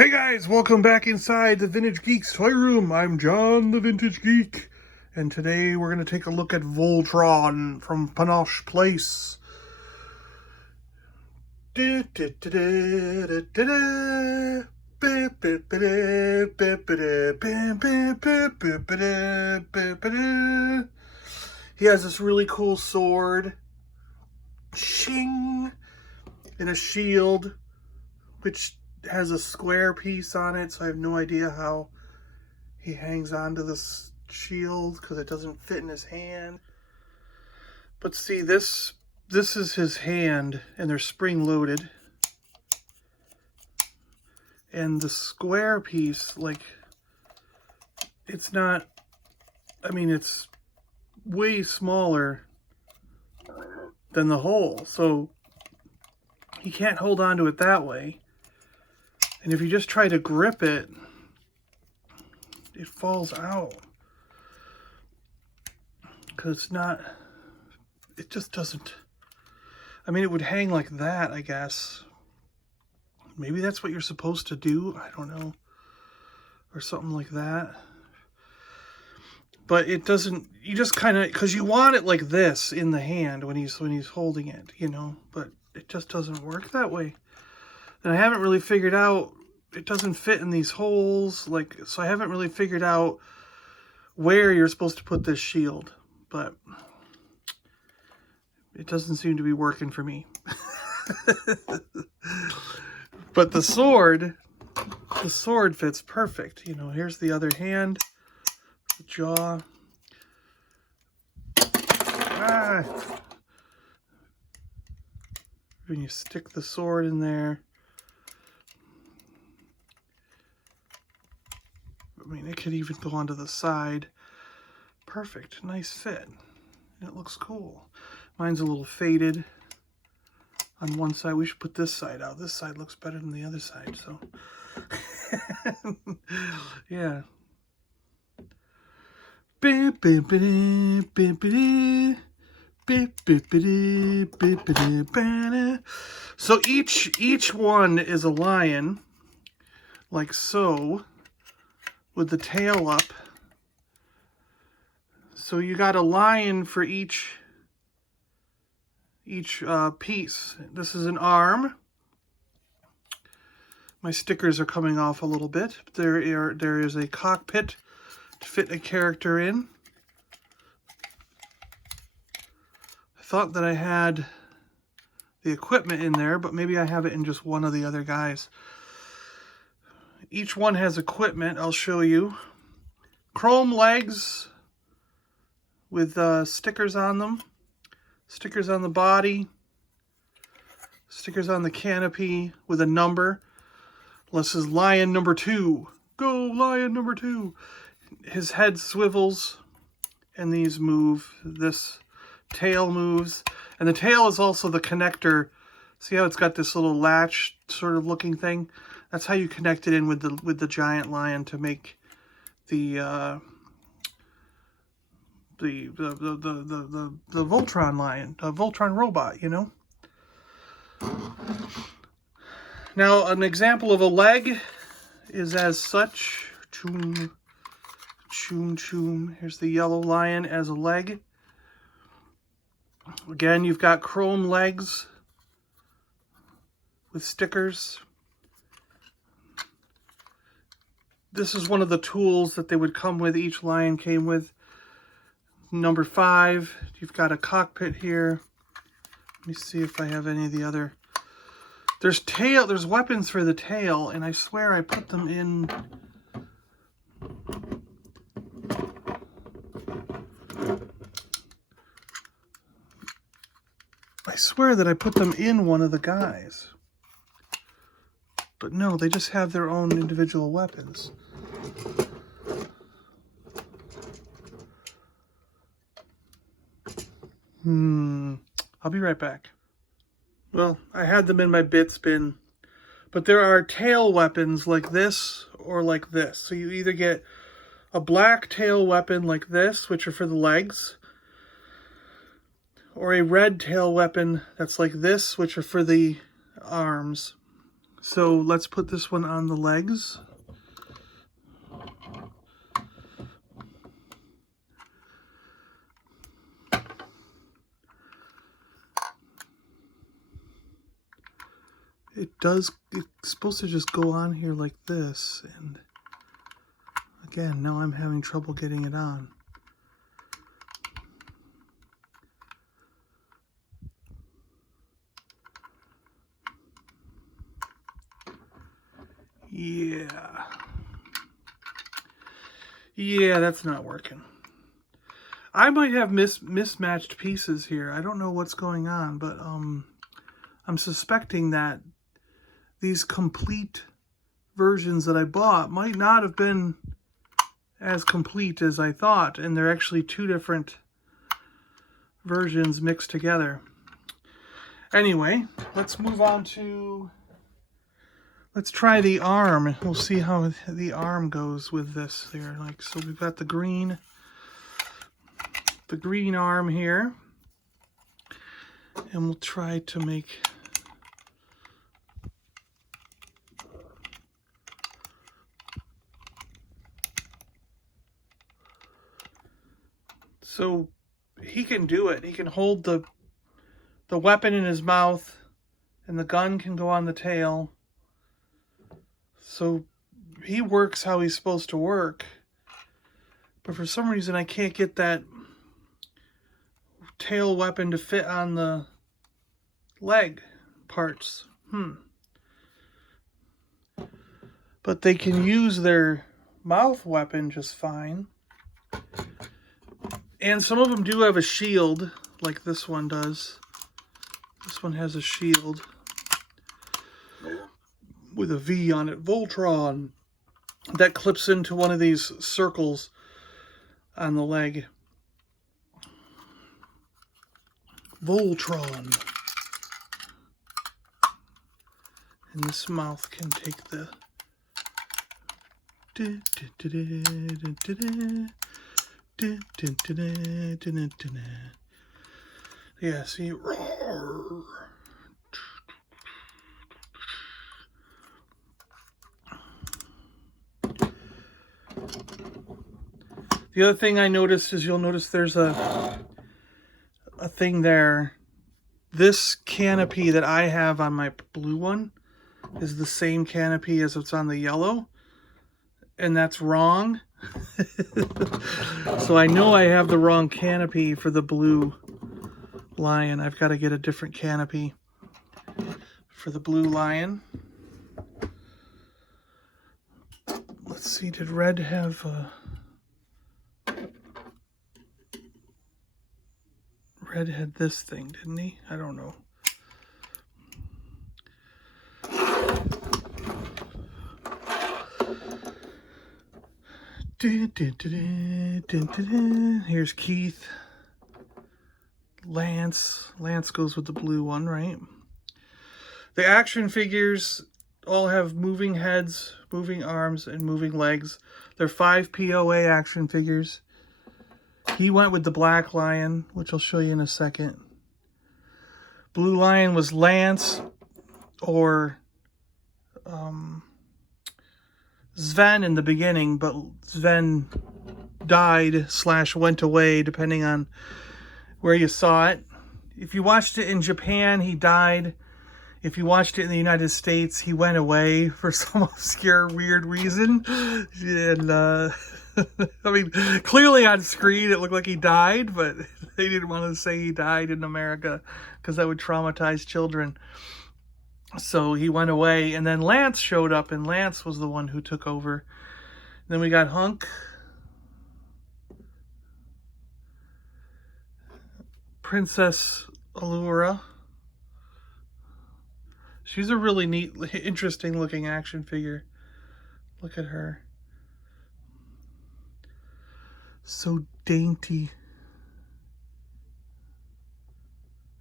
Hey guys, welcome back inside the Vintage Geek's toy room. I'm John the Vintage Geek, and today we're going to take a look at Voltron from Panosh Place. He has this really cool sword, shing, and a shield, which has a square piece on it, so I have no idea how he hangs onto this shield because it doesn't fit in his hand. But see, this is his hand, and they're spring loaded. And the square piece, like, it's not, I mean, it's way smaller than the hole, so he can't hold on to it that way. And if you just try to grip it, it falls out. Because it's not, it just doesn't, I mean, it would hang like that, I guess. Maybe that's what you're supposed to do. I don't know. Or something like that. But it doesn't, you just kind of, because you want it like this in the hand when he's holding it, you know. But it just doesn't work that way. And I haven't really figured out, it doesn't fit in these holes, like, so I haven't really figured out where you're supposed to put this shield, but it doesn't seem to be working for me. But the sword fits perfect. You know, here's the other hand, the jaw. When you stick the sword in there, I mean, it could even go onto the side. Perfect. Nice fit. It looks cool. Mine's a little faded on one side. We should put this side out. This side looks better than the other side, so. Yeah. So each one is a lion, like so, with the tail up. So you got a lion for each piece. This is an arm. My stickers are coming off a little bit. There is a cockpit to fit a character in. I thought that I had the equipment in there, but maybe I have it in just one of the other guys. Each one has equipment, I'll show you. Chrome legs with stickers on them. Stickers on the body. Stickers on the canopy with a number. This is lion number 2. Go, lion number 2. His head swivels and these move. This tail moves. And the tail is also the connector. See how it's got this little latch sort of looking thing? That's how you connect it in with the giant lion to make the Voltron lion, Voltron robot, you know. Now, an example of a leg is as such. Choom, choom, choom. Here's the yellow lion as a leg. Again, you've got chrome legs with stickers. This is one of the tools that they would come with. Each lion came with. Number 5, you've got a cockpit here. Let me see if I have any of the other. There's weapons for the tail, and I swear I put them in. I swear that I put them in one of the guys. But no, they just have their own individual weapons. I'll be right back. Well, I had them in my bits bin, but there are tail weapons like this or like this. So you either get a black tail weapon like this, which are for the legs, or a red tail weapon that's like this, which are for the arms. So let's put this one on the legs. It's supposed to just go on here like this, and again, now I'm having trouble getting it on. Yeah, that's not working. I might have mismatched pieces here. I don't know what's going on, but I'm suspecting that these complete versions that I bought might not have been as complete as I thought, and they're actually two different versions mixed together. Anyway, let's move on to, let's try the arm. We'll see how the arm goes with this there. Like, so we've got the green arm here, and we'll try to make so he can do it. He can hold the weapon in his mouth, and the gun can go on the tail. So he works how he's supposed to work. But for some reason, I can't get that tail weapon to fit on the leg parts. But they can use their mouth weapon just fine. And some of them do have a shield, like this one does. This one has a shield with a V on it. Voltron. That clips into one of these circles on the leg. Voltron. And this mouth can take the... Yeah, see? Roar. The other thing I noticed is, you'll notice there's a thing there. This canopy that I have on my blue one is the same canopy as what's on the yellow, and that's wrong. So I know I have the wrong canopy for the blue lion. I've got to get a different canopy for the blue lion. Let's see, did Red have Red had this thing, didn't he? I don't know. Here's Keith. Lance goes with the blue one, right? The action figures all have moving heads, moving arms, and moving legs. They're 5 POA action figures. He went with the black lion, which I'll show you in a second. Blue lion was Lance or Sven in the beginning, but Sven died / went away, depending on where you saw it. If you watched it in Japan, he died. If you watched it in the United States, he went away for some obscure, weird reason. And, I mean, clearly on screen it looked like he died, but they didn't want to say he died in America because that would traumatize children. So he went away, and then Lance showed up, and Lance was the one who took over. Then we got Hunk. Princess Allura. She's a really neat, interesting looking action figure. Look at her. So dainty.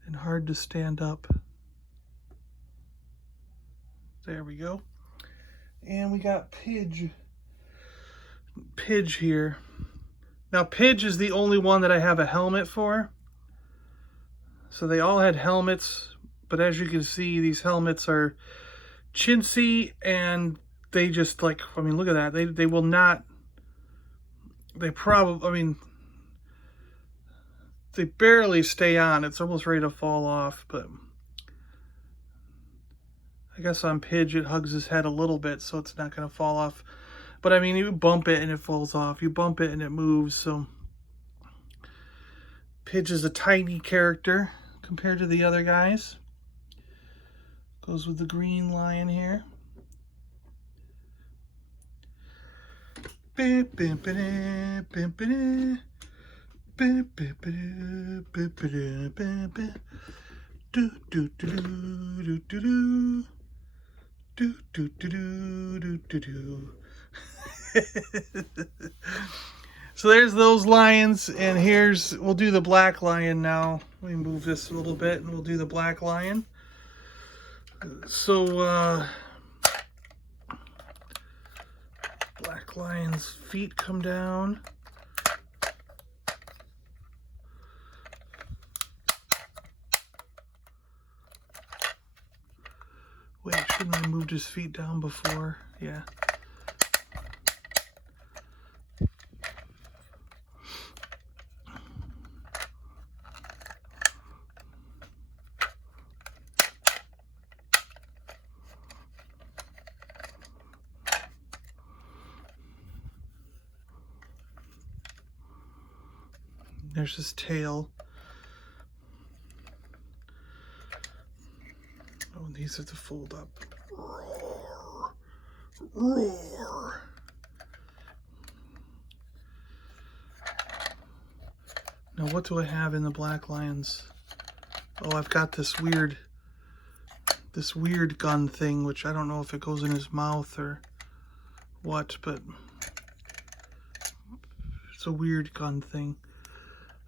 And hard to stand up. There we go. And we got Pidge here. Now Pidge is the only one that I have a helmet for. So they all had helmets, but as you can see, these helmets are chintzy, and they just like, I mean, look at that. They will not, they probably, I mean, they barely stay on. It's almost ready to fall off, but I guess on Pidge it hugs his head a little bit, so it's not going to fall off. But I mean, you bump it and it falls off. You bump it and it moves, so Pidge is a tiny character compared to the other guys. Goes with the green lion here. So there's those lions, and here's, we'll do the black lion now. Let me move this a little bit and we'll do the black lion. So black lion's feet come down. Wait, shouldn't I have moved his feet down before? Yeah. There's his tail. Oh, these are to fold up. Roar. Roar. Now, what do I have in the black lions? Oh, I've got this weird gun thing, which I don't know if it goes in his mouth or what, but it's a weird gun thing.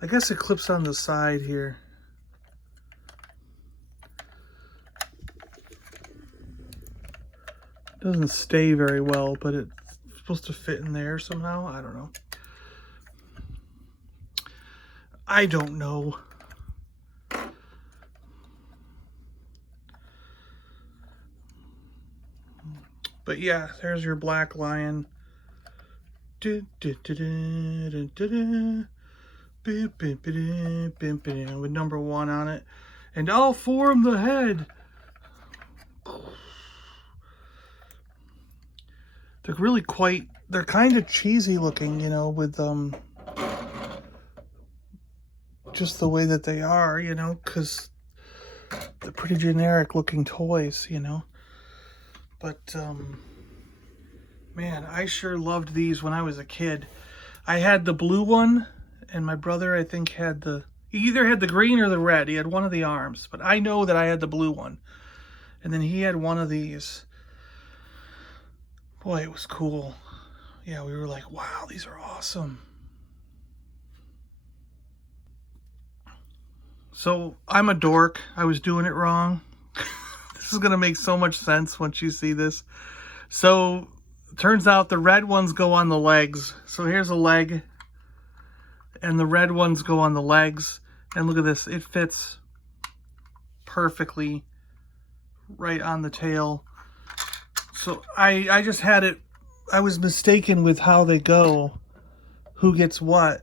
I guess it clips on the side here. It doesn't stay very well, but it's supposed to fit in there somehow. I don't know. I don't know. But yeah, there's your black lion. With number 1 on it. And I'll form the head. They're really quite, they're kind of cheesy looking, you know, with just the way that they are, you know, because they're pretty generic looking toys, you know. But man, I sure loved these when I was a kid. I had the blue one, and my brother, I think, had the, he either had the green or the red. He had one of the arms, but I know that I had the blue one. And then he had one of these. Boy, it was cool. Yeah, we were like, wow, these are awesome. So, I'm a dork. I was doing it wrong. This is going to make so much sense once you see this. So, turns out the red ones go on the legs. So, here's a leg. And the red ones go on the legs. And look at this. It fits perfectly right on the tail. So I just had it, I was mistaken with how they go, who gets what.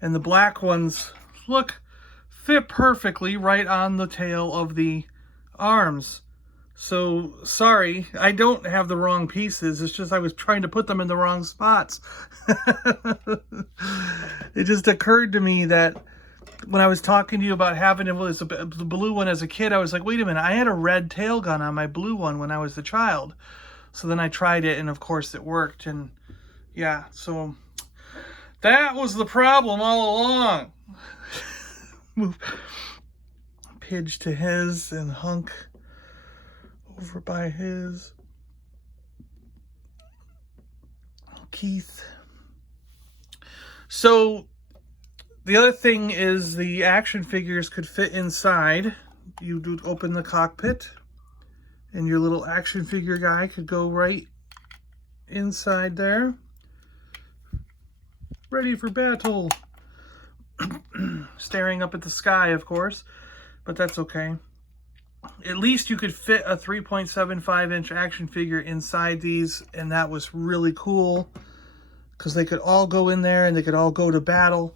And the black ones, look, fit perfectly right on the tail of the arms. So, sorry, I don't have the wrong pieces. It's just I was trying to put them in the wrong spots. It just occurred to me that when I was talking to you about having the blue one as a kid, I was like, wait a minute, I had a red tail gun on my blue one when I was a child. So then I tried it, and of course it worked. And yeah, so that was the problem all along. Move Pidge to his and Hunk over by his. Keith. So the other thing is the action figures could fit inside. You would open the cockpit, and your little action figure guy could go right inside there. Ready for battle. Staring up at the sky, of course, but that's okay. at least you could fit a 3.75-inch action figure inside these, and that was really cool because they could all go in there and they could all go to battle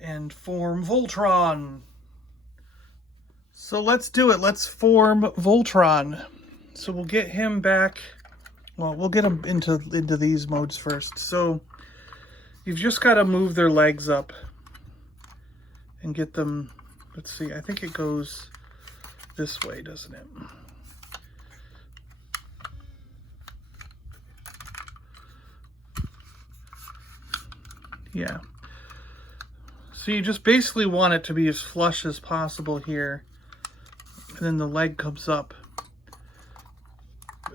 and form Voltron. So let's do it. Let's form Voltron. So we'll get him back. Well, we'll get him into these modes first. So you've just got to move their legs up and get them. Let's see. I think it goes this way, doesn't it? Yeah. So you just basically want it to be as flush as possible here. And then the leg comes up.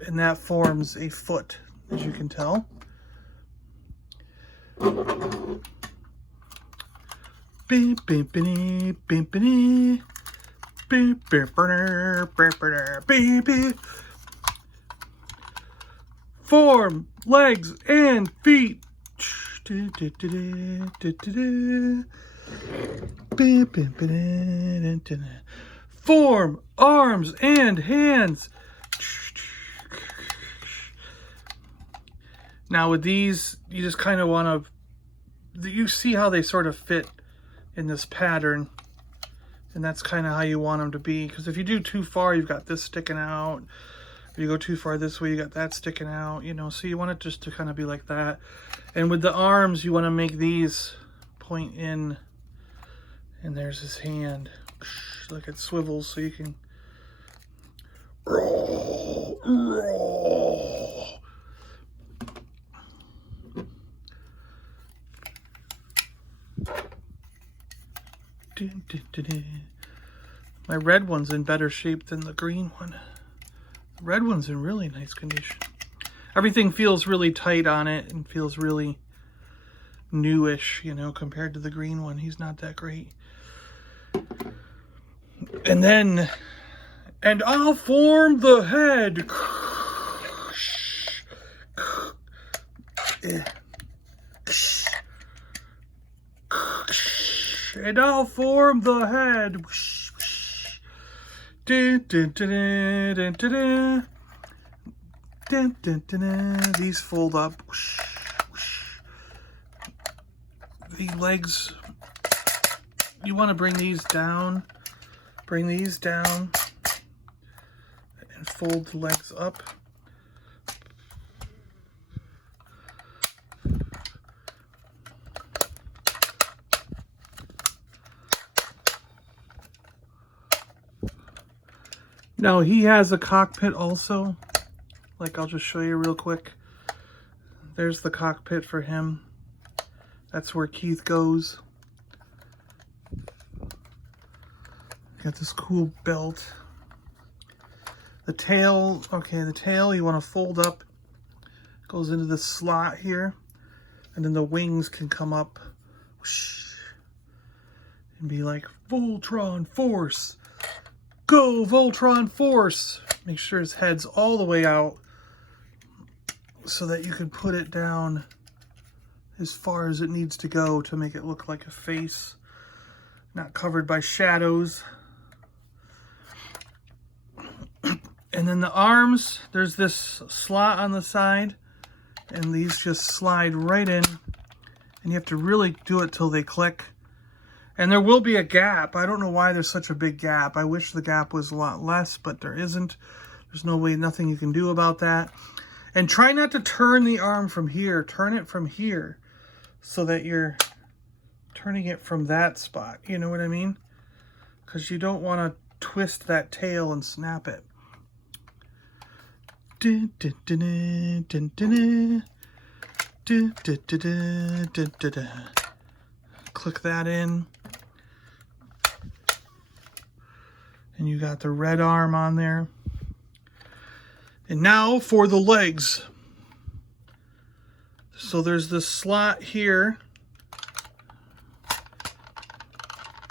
And that forms a foot, as you can tell. Form legs and feet. Form arms and hands. Now with these, you just kind of want to, you see how they sort of fit in this pattern, and that's kind of how you want them to be, because if you do too far, you've got this sticking out. If you go too far this way, you got that sticking out, you know, so you want it just to kind of be like that. And with the arms, you want to make these point in, and there's his hand, like it swivels, so you can My red one's in better shape than the green one. The red one's in really nice condition. Everything feels really tight on it and feels really newish, you know, compared to the green one. He's not that great. And then, and I'll form the head. And I'll form the head. These fold up. The legs, you want to bring these down. Bring these down. And fold the legs up. Now he has a cockpit also. Like, I'll just show you real quick. There's the cockpit for him. That's where Keith goes. Got this cool belt. The tail, okay, the tail you want to fold up. Goes into this slot here. And then the wings can come up. Whoosh, and be like, Voltron Force. Go, Voltron Force! Make sure his head's all the way out so that you can put it down as far as it needs to go to make it look like a face, not covered by shadows. And then the arms, there's this slot on the side, and these just slide right in, and you have to really do it till they click. And there will be a gap. I don't know why there's such a big gap. I wish the gap was a lot less, but there isn't. There's no way, nothing you can do about that. And try not to turn the arm from here. Turn it from here so that you're turning it from that spot. You know what I mean? Because you don't want to twist that tail and snap it. Click that in. And you got the red arm on there. And now for the legs. So there's this slot here.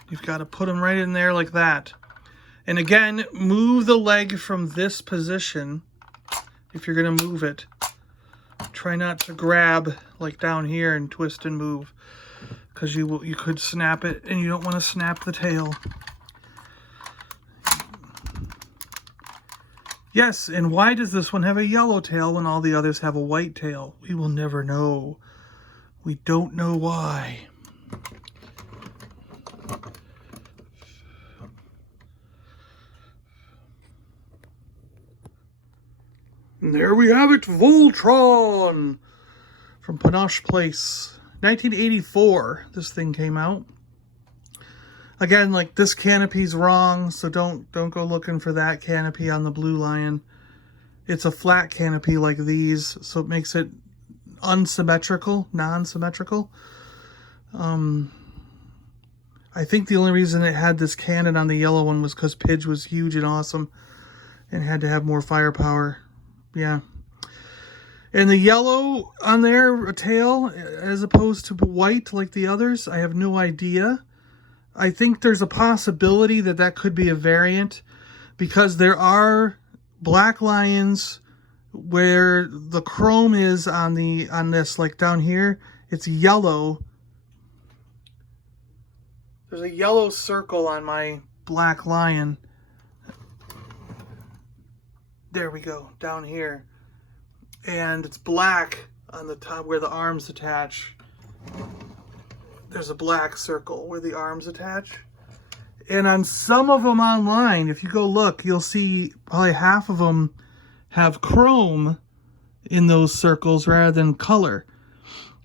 You've got to put them right in there like that. And again, move the leg from this position if you're going to move it. Try not to grab like down here and twist and move, because you could snap it, and you don't want to snap the tail. Yes, and why does this one have a yellow tail when all the others have a white tail? We will never know. We don't know why. And there we have it, Voltron from Panosh Place. 1984, this thing came out. Again, like, this canopy's wrong, so don't go looking for that canopy on the Blue Lion. It's a flat canopy like these, so it makes it unsymmetrical, non-symmetrical. I think the only reason it had this cannon on the yellow one was because Pidge was huge and awesome and had to have more firepower. Yeah. And the yellow on their tail, as opposed to white like the others, I have no idea. I think there's a possibility that that could be a variant, because there are black lions where the chrome is on this, like down here, it's yellow. There's a yellow circle on my black lion. There we go, down here. And it's black on the top where the arms attach. There's a black circle where the arms attach. And on some of them online, if you go look, you'll see probably half of them have chrome in those circles rather than color.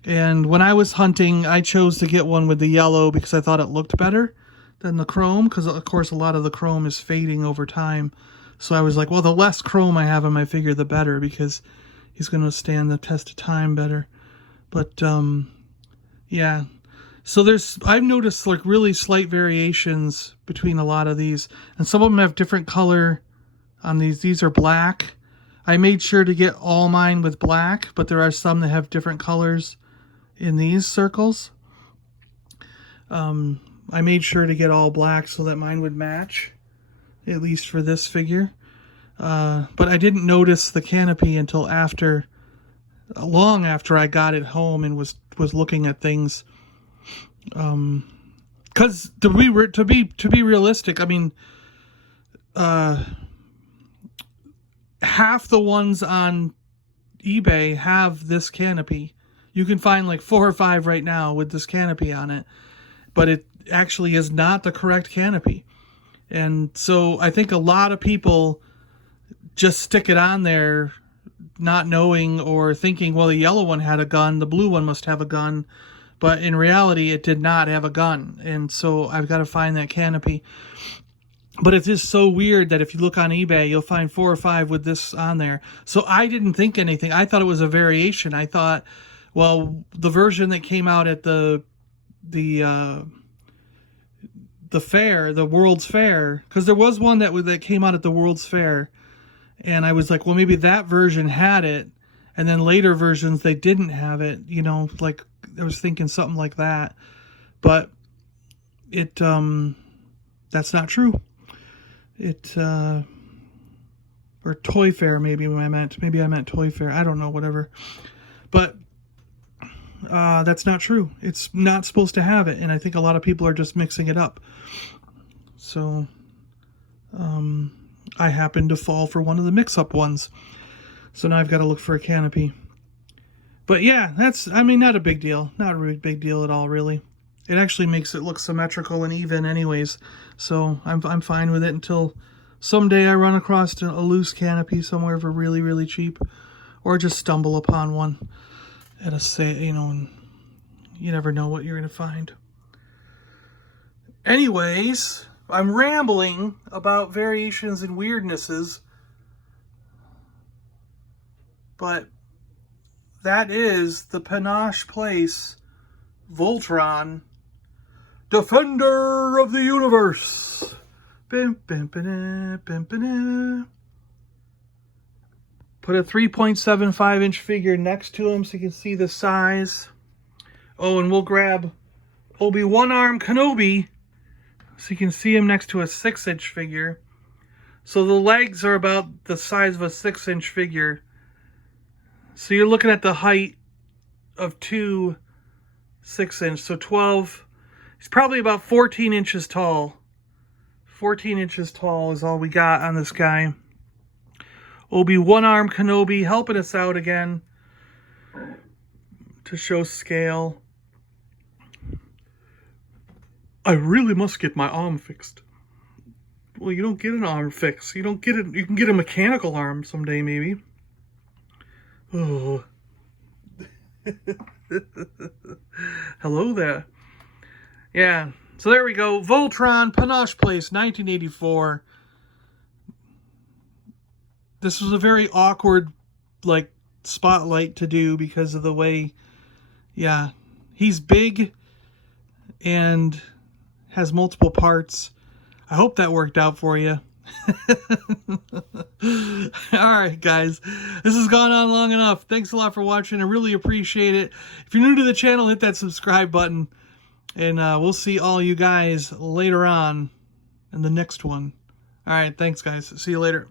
And when I was hunting, I chose to get one with the yellow because I thought it looked better than the chrome, because of course a lot of the chrome is fading over time. So I was like, well, the less chrome I have in my figure, the better, because he's going to stand the test of time better. But yeah. So I've noticed like really slight variations between a lot of these, and some of them have different color on these. These are black. I made sure to get all mine with black, but there are some that have different colors in these circles. I made sure to get all black so that mine would match, at least for this figure. But I didn't notice the canopy until long after I got it home and was looking at things. Because to be realistic, I mean, half the ones on eBay have this canopy. You can find like 4 or 5 right now with this canopy on it, but it actually is not the correct canopy. And so I think a lot of people just stick it on there not knowing or thinking, well, the yellow one had a gun, the blue one must have a gun. But in reality, it did not have a gun. And so I've got to find that canopy. But it is so weird that if you look on eBay, you'll find 4 or 5 with this on there. So I didn't think anything. I thought it was a variation. I thought, well, the version that came out at the fair, the World's Fair, because there was one that came out at the World's Fair. And I was like, well, maybe that version had it. And then later versions, they didn't have it, you know, like I was thinking something like that. But that's not true. Or Toy Fair, maybe I meant Toy Fair. I don't know, whatever. But that's not true. It's not supposed to have it. And I think a lot of people are just mixing it up. So I happened to fall for one of the mix-up ones. So now I've got to look for a canopy. But yeah, not a big deal. Not a really big deal at all, really. It actually makes it look symmetrical and even anyways. So I'm fine with it until someday I run across a loose canopy somewhere for really, really cheap. Or just stumble upon one at a sale, and you never know what you're going to find. Anyways, I'm rambling about variations and weirdnesses. But that is the Panosh Place Voltron, Defender of the Universe. Bim, bim, ba-da, bim, ba-da. Put a 3.75-inch figure next to him so you can see the size. Oh, and we'll grab Obi-Wan Arm Kenobi so you can see him next to a 6-inch figure. So the legs are about the size of a 6-inch figure. So you're looking at the height of 2 6-inch, so 12. He's probably about 14 inches tall. 14 inches tall is all we got on this guy. Obi One-Arm Kenobi helping us out again to show scale. I really must get my arm fixed. Well, you don't get an arm fix. You don't get it. You can get a mechanical arm someday, maybe. Oh. Hello there. Yeah. So there we go. Voltron, Panosh Place, 1984. This was a very awkward, like, spotlight to do because of the way, yeah, he's big and has multiple parts. I hope that worked out for you. Alright, guys. This has gone on long enough. Thanks a lot for watching. I really appreciate it. If you're new to the channel, hit that subscribe button. And we'll see all you guys later on in the next one. Alright, thanks, guys. See you later.